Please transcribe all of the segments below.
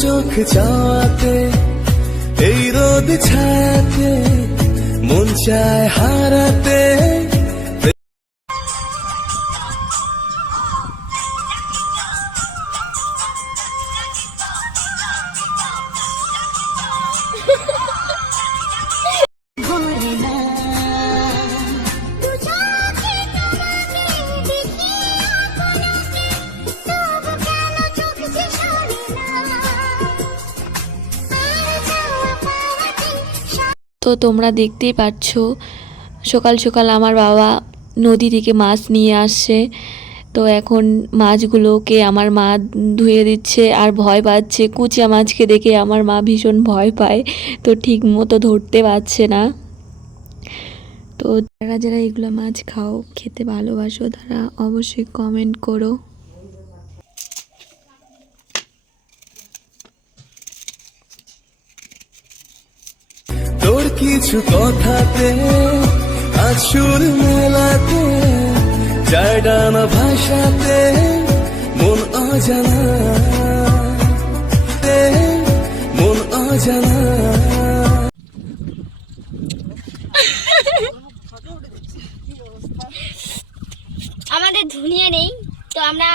চোখ চাওয়াতে এই রোদ ছায়াতে মন চায় হারাতে। তো তোমরা দেখতেই পাচ্ছ সকাল সকাল আমার বাবা নদী থেকে মাছ নিয়ে আসছে। তো এখন মাছগুলোকে আমার মা ধুয়ে দিচ্ছে আর ভয় পাচ্ছে। কুচিয়া মাছকে দেখে আমার মা ভীষণ ভয় পায়, তো ঠিক মতো ধরতে পারছে না। তো যারা যারা এগুলো মাছ খাও, খেতে ভালোবাসো, তারা অবশ্যই কমেন্ট করো। তোর কিছু কথাতে আজ সুর মেলাতে যায় ডানা ভাষাতে মন অজানা, মন অজানা। আমাদের ধুনিয়া নেই, তো আমরা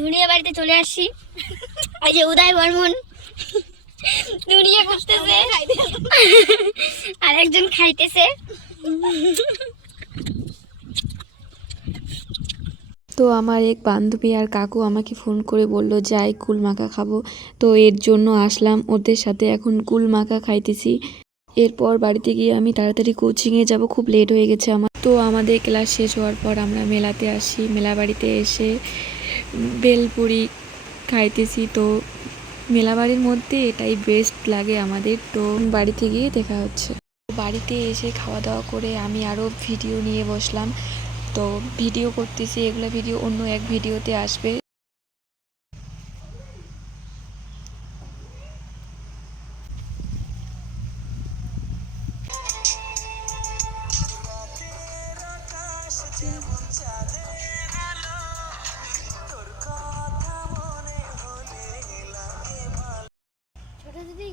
ধুনিয়া বাড়িতে চলে আসছি। এই যে উদয় বর্মন ধুনিয়া করতেছে আর একজন খাইতেছে। তো আমার এক বান্ধবী আর কাকু আমাকে ফোন করে বলল যাই কুল মাখা খাবো, তো এর জন্য আসলাম ওদের সাথে। এখন কুল মাখা খাইতেছি। এরপর বাড়িতে গিয়ে আমি তাড়াতাড়ি কোচিংয়ে যাব, খুব লেট হয়ে গেছে আমার। তো আমাদের ক্লাস শেষ হওয়ার পর আমরা মেলাতে আসি। মেলা বাড়িতে এসে বেলপুরি খাইতেছি। তো মেলা বাড়ির মধ্যে এটাই বেস্ট লাগে আমাদের। তো বাড়িতে গিয়ে দেখা হচ্ছে। বাড়িতে এসে খাওয়া দাওয়া করে আমি আরও ভিডিও নিয়ে বসলাম। তো ভিডিও করতেছি, এগুলো ভিডিও অন্য এক ভিডিওতে আসবে। ছোট দিদি